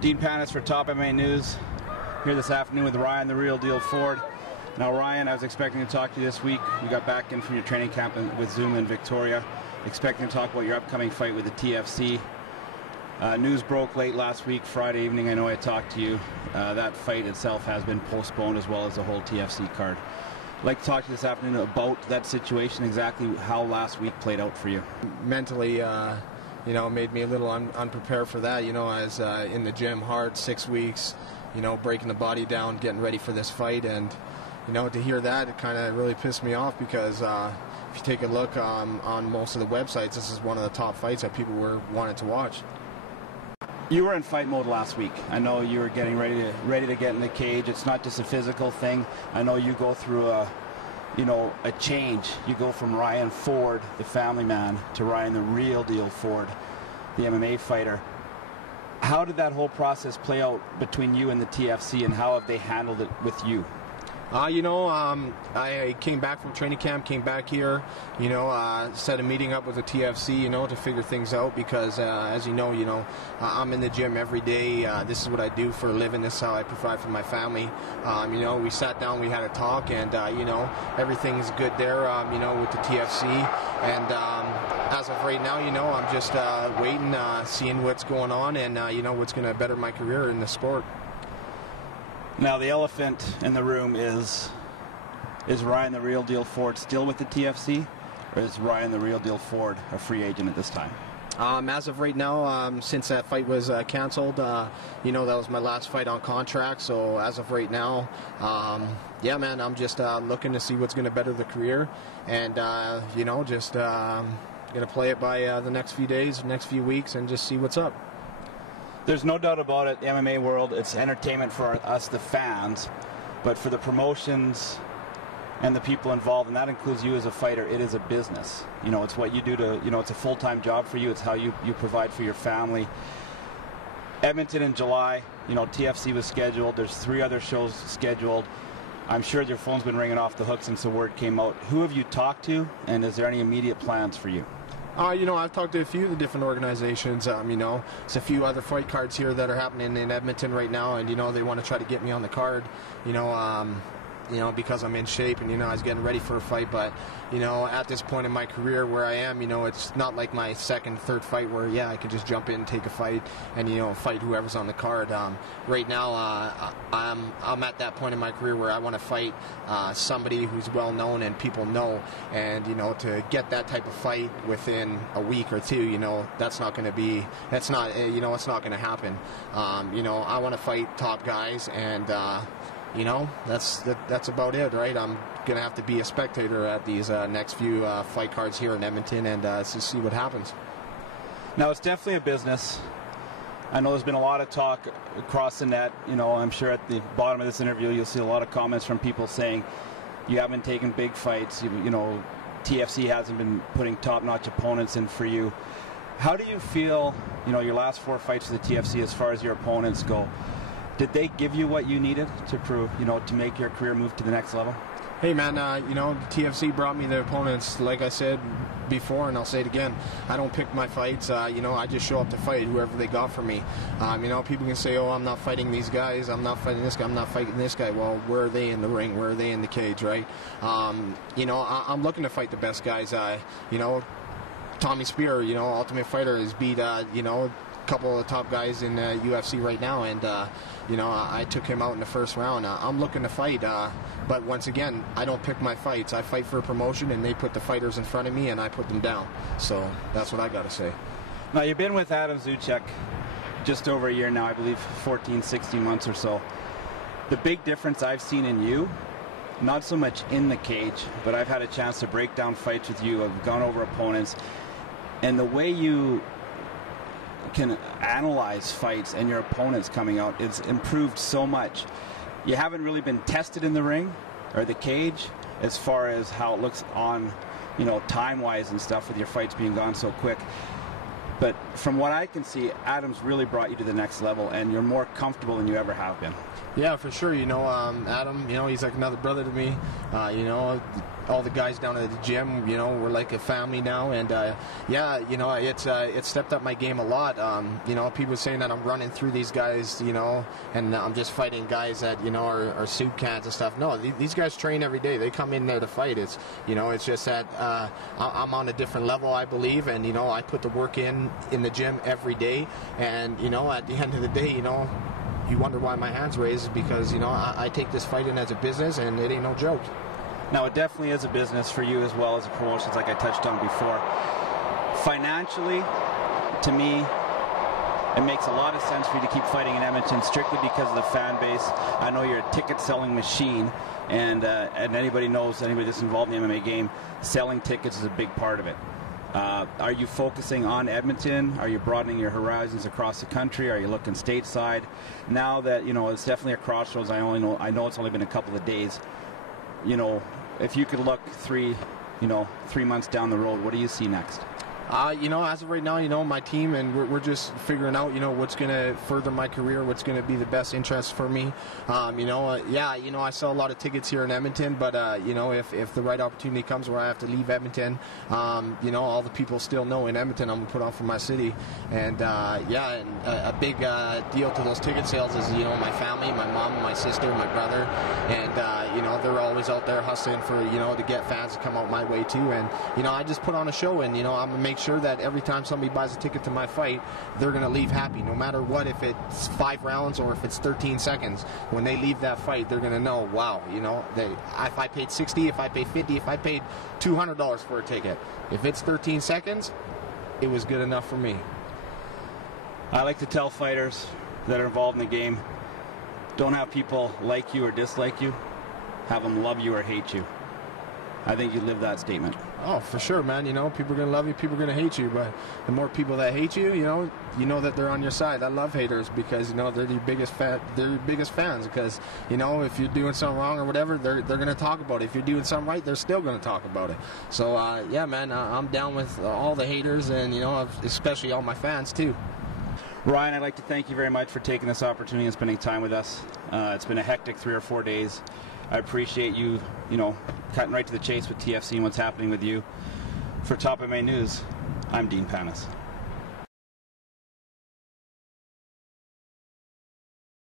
Dean Panas for Topmmanews, here this afternoon with Ryan, the real deal Ford. Now Ryan, I was expecting to talk to you this week. You got back in from your training camp with Zoom in Victoria. Expecting to talk about your upcoming fight with the TFC. News broke late last week, Friday evening. I know I talked to you. That fight itself has been postponed, as well as the whole TFC card. I'd like to talk to you this afternoon about that situation, exactly how last week played out for you. Mentally, made me a little unprepared for that. As in the gym hard, 6 weeks, breaking the body down, getting ready for this fight. And, to hear that, it kind of really pissed me off because if you take a look on most of the websites, this is one of the top fights that people were wanting to watch. You were in fight mode last week. I know you were getting ready to get in the cage. It's not just a physical thing. I know you go through a change. You go from Ryan Ford, the family man, to Ryan, the real deal Ford, the MMA fighter. How did that whole process play out between you and the TFC, and how have they handled it with you? I came back from training camp, came back here, set a meeting up with the TFC, to figure things out because, as you know, I'm in the gym every day. This is what I do for a living. This is how I provide for my family. We sat down, we had a talk, and, everything's good there, with the TFC. And as of right now, I'm just waiting, seeing what's going on and, what's going to better my career in the sport. Now, the elephant in the room is Ryan the real deal Ford still with the TFC, or is Ryan the real deal Ford a free agent at this time? As of right now, since that fight was canceled, that was my last fight on contract. So as of right now, yeah, man, I'm just looking to see what's going to better the career, and just going to play it by the next few days, next few weeks, and just see what's up. There's no doubt about it, the MMA world, it's entertainment for us, the fans, but for the promotions and the people involved, and that includes you as a fighter, it is a business. It's what you do to, it's a full-time job for you, it's how you provide for your family. Edmonton in July, TFC was scheduled, there's 3 other shows scheduled. I'm sure your phone's been ringing off the hook since the word came out. Who have you talked to, and is there any immediate plans for you? I've talked to a few of the different organizations. There's a few other fight cards here that are happening in Edmonton right now, and they want to try to get me on the card. Because I'm in shape and I was getting ready for a fight. But at this point in my career where I am, it's not like my second, third fight where I can just jump in, take a fight, and fight whoever's on the card. Right now, I'm at that point in my career where I want to fight somebody who's well known and people know, and to get that type of fight within a week or two, that's not going to be, it's not going to happen. I want to fight top guys, and that's about it, right? I'm gonna have to be a spectator at these next few fight cards here in Edmonton, and to see what happens. Now, it's definitely a business. I know there's been a lot of talk across the net. I'm sure at the bottom of this interview you'll see a lot of comments from people saying you haven't taken big fights. TFC hasn't been putting top-notch opponents in for you. How do you feel? Your last 4 fights with the TFC, as far as your opponents go. Did they give you what you needed to prove, to make your career move to the next level? Hey, man, the TFC brought me the opponents, like I said before, and I'll say it again. I don't pick my fights. I just show up to fight whoever they got for me. People can say, oh, I'm not fighting these guys. I'm not fighting this guy. I'm not fighting this guy. Well, where are they in the ring? Where are they in the cage, right? I'm looking to fight the best guys. Tommy Spear, Ultimate Fighter, has beat, couple of top guys in UFC right now, and I took him out in the first round. I'm looking to fight, but once again, I don't pick my fights. I fight for a promotion, and they put the fighters in front of me, and I put them down. So that's what I got to say. Now, you've been with Adam Zuchek just over a year now, I believe 14, 16 months or so. The big difference I've seen in you, not so much in the cage, but I've had a chance to break down fights with you. I've gone over opponents, and the way you can analyze fights and your opponents coming out, it's improved so much. You haven't really been tested in the ring or the cage as far as how it looks on, time-wise and stuff, with your fights being gone so quick. But from what I can see, Adam's really brought you to the next level, and you're more comfortable than you ever have been. Yeah, for sure. Adam, he's like another brother to me. All the guys down at the gym, we're like a family now. And it's stepped up my game a lot. People saying that I'm running through these guys, and I'm just fighting guys that are soup cans and stuff. No, these guys train every day. They come in there to fight. It's just that I'm on a different level, I believe, and I put the work in the gym every day. And at the end of the day, you wonder why my hands raised, because I take this fighting as a business, and it ain't no joke. Now, it definitely is a business for you as well as a promotions, like I touched on before. Financially, to me, it makes a lot of sense for you to keep fighting in Edmonton strictly because of the fan base. I know you're a ticket-selling machine, and anybody that's involved in the MMA game, selling tickets is a big part of it. Are you focusing on Edmonton? Are you broadening your horizons across the country? Are you looking stateside? Now that it's definitely a crossroads. I know it's only been a couple of days. If you could look 3 months down the road, what do you see next? As of right now, my team, and we're just figuring out, what's going to further my career, what's going to be the best interest for me. I sell a lot of tickets here in Edmonton, but, if the right opportunity comes where I have to leave Edmonton, all the people still know in Edmonton I'm going to put on for my city. And, a big deal to those ticket sales is, my family, my mom, my sister, my brother, and, they're always out there hustling for, to get fans to come out my way too. And, I just put on a show, and, I'm going to make sure that every time somebody buys a ticket to my fight, they're going to leave happy, no matter what, if it's 5 rounds or if it's 13 seconds. When they leave that fight, they're going to know, wow, if I paid $60, if I paid $50, if I paid $200 for a ticket, if it's 13 seconds, it was good enough for me. I like to tell fighters that are involved in the game, don't have people like you or dislike you, have them love you or hate you. I think you live that statement. Oh, for sure, man. People are going to love you, people are going to hate you, but the more people that hate you, you know that they're on your side. I love haters because, they're your biggest fans because, if you're doing something wrong or whatever, they're going to talk about it. If you're doing something right, they're still going to talk about it. So, yeah, man, I'm down with all the haters and, especially all my fans, too. Ryan, I'd like to thank you very much for taking this opportunity and spending time with us. It's been a hectic 3 or 4 days. I appreciate you, cutting right to the chase with TFC and what's happening with you. For Topmmanews, I'm Dean Panas.